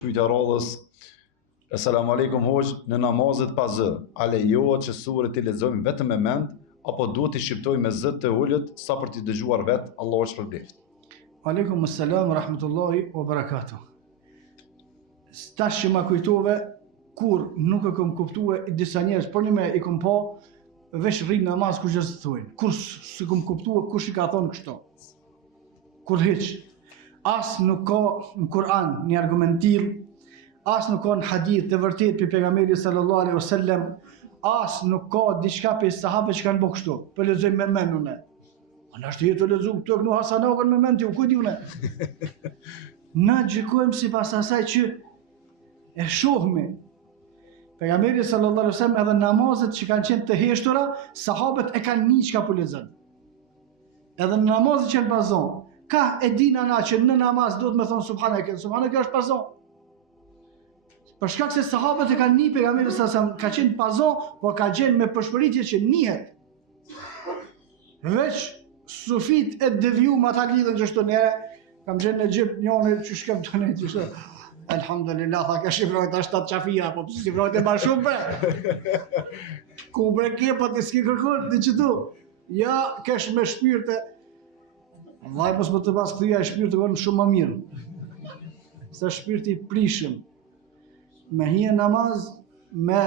Pyetja radhës: Asalamu alaikum hoxh, në namazet pa zë, a lejohet që surën të lexojmë vetëm me mend apo duhet të shqiptojmë me zë të ulët sa për të dëgjuar vet? Allahu shpërblet. Aleikum assalam wa rahmatullahi wa barakatuh. Tash që ma kujtove, kur nuk e kom kuptue disa njerëz, por një me i kom pa veç rrinë namaz ku gjë të thujnë. Kur si kom kuptue kush i ka thonë kështu. Kur hiç. As nuk ka në Kur'an një argumentim, as nuk ka në hadith të vërtet për pejgamberit sallallahu alaihi wasallam, as nuk ka diçka për sahabët që kanë bërë kështu. Po lexojmë me mend unë. Ana është jetë lexu këtu kënu Hasanokën me mend ti, ku di unë. Na gjykojmë sipas asaj që e shohmi. Pejgamberi sallallahu alaihi wasallam edhe namazet që kanë qenë të heshtura, sahabët e kanë një çka po lexon. Edhe në namazet që janë bazon, ka e dina na që në namaz duhet me thonë subhaneke, subhaneke është bazon. Për shkak se sahabët e kanë një pejgamberi sallallahu alaihi wasallam ka qenë bazon, po ka qenë me përshpëritje që njihet. Veç sufit e devijum ata lidhen që shto nere, kam gjenë në Egjipt njone që shkem të ne, që shto, alhamdulillah, tha ka shifrojt a 7 qafia, po shifrojt e ma shumë bre. Ku bre ke, po të s'ki kërkun, të që tu, ja, kesh me shpirte, vaj mos më të pas këthuja e shpirte konë shumë më mirë. Se shpirti prishëm, me hije namaz, me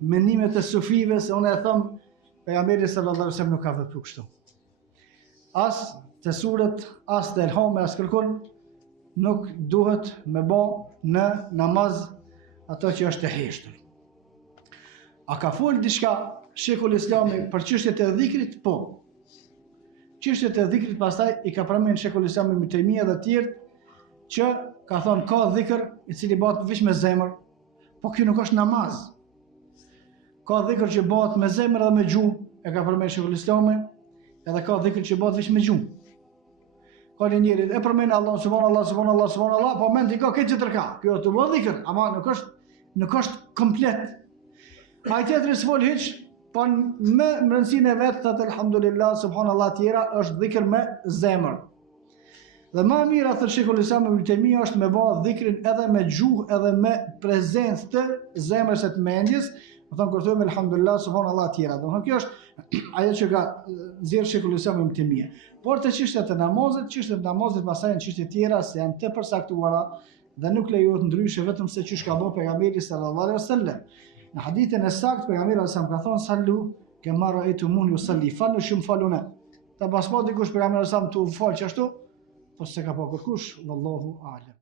menimet e sufive, se unë e thëmë, pejgamberi sallallahu alaihi wasallam nuk ka vepru kështu. As të surët, as të elhame, as kërkun, nuk duhet me ba në namaz ato që është e heshtër. A ka folë diçka Shekul Islami për çështjet e dhikrit? Po. Çështjet e dhikrit pastaj i ka përmendur Shekul Islami Ibn Taymija dhe të tjerë që ka thonë ka dhikr i cili bëhet vetëm me zemër, po kjo nuk është namaz. Ka dhikr që bëhet me zemër dhe me gjuhë, e ka përmendur Shekul Islami, edhe ka dhikr që bëhet vetëm me gjuhë. Ka një njeri e përmend Allah subhanallah subhanallah subhanallah, po mend i ka këtë tjetër ka. Kjo të bëhet dhikr, ama nuk është komplet. Ai tjetri s'fol hiç, po me rëndësinë e vet thotë alhamdulillah subhanallah tjera është dhikr me zemër. Dhe më mirë atë Shekul Islam Ibn Taymija është me bëj dhikrin edhe me gjuhë edhe me prezencë të zemrës së të mendjes, do thonë kur thojmë alhamdulillah subhanallah tjera. Do thonë kjo është ajo që ka nxjerr Shekul Islam Ibn Taymija. Por të çështjet e namazit pastaj janë çështje tjera se janë të përcaktuara dhe nuk lejohet ndryshe vetëm se çish ka bërë pejgamberi sallallahu alaihi wasallam. Në hadithin e saktë pejgamberi sallallahu alaihi wasallam ka thonë sallu kema ra'aytumuni usalli, falu shumë faluna. Ta pas po dikush pejgamberi sallallahu alaihi wasallam tu fal çashtu, po se ka pa kërkush, wallahu a'lam.